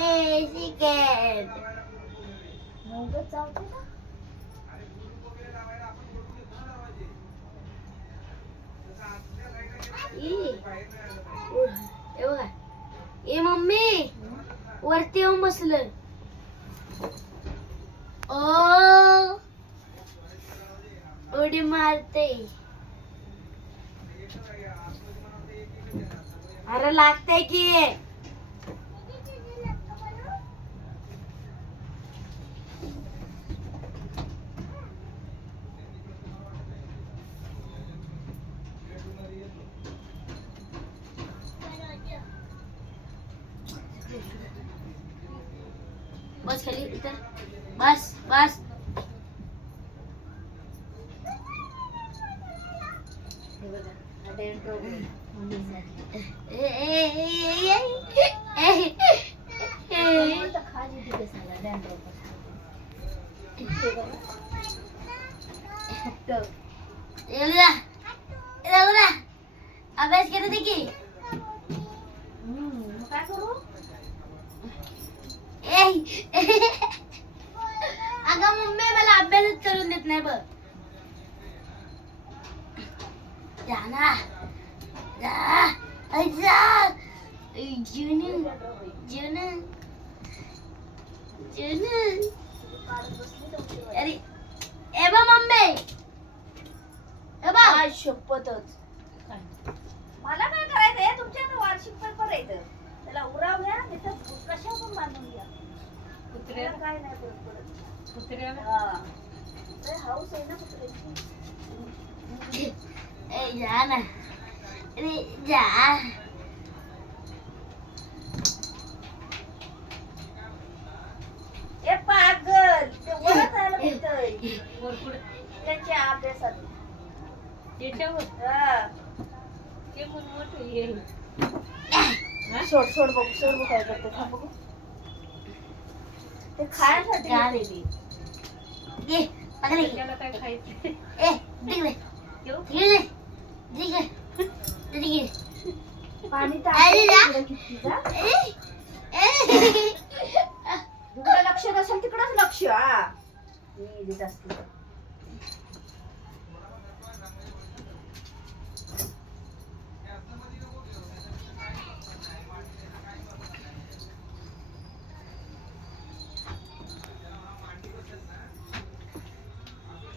chicken ए mummy वरती येऊन बसलं ओ उडी मारते अरे लागते की बस खाली उतर बस बस अभ्यास करत की काय करू अगं मम्मी मला अभ्यासच करून देत नाही बघ जा ना जा जुनू अरे ए बा मम्मी ए बा शपथच मला काय करायचंय तुमच्या वार्षिक पेपर आहे त्याला उराव घ्या तिथं कशा पण बांधून घ्या कुत्र्याला काय नाही पडत कुत्र्याला हाऊस आहे ना कुत्र्याची ए जा ना अरे जा ए पागल ते वर जायला भेटतंय त्यांच्या अभ्यासात त्याच्यावर ते म्हणून मोठं सोड बघू काय करते थांब बघू ते खायसाठी ये पकड़ त्याला काय खायचं ए देख ले पाणी लक्ष नसेल तिकडच लक्ष देत असते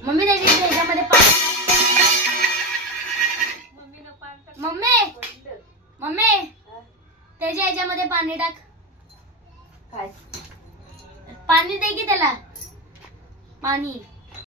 मम्मी त्याच्यामध्ये मम्मी त्याच्या ह्याच्यामध्ये पाणी टाक काय पाणी दे की त्याला पाणी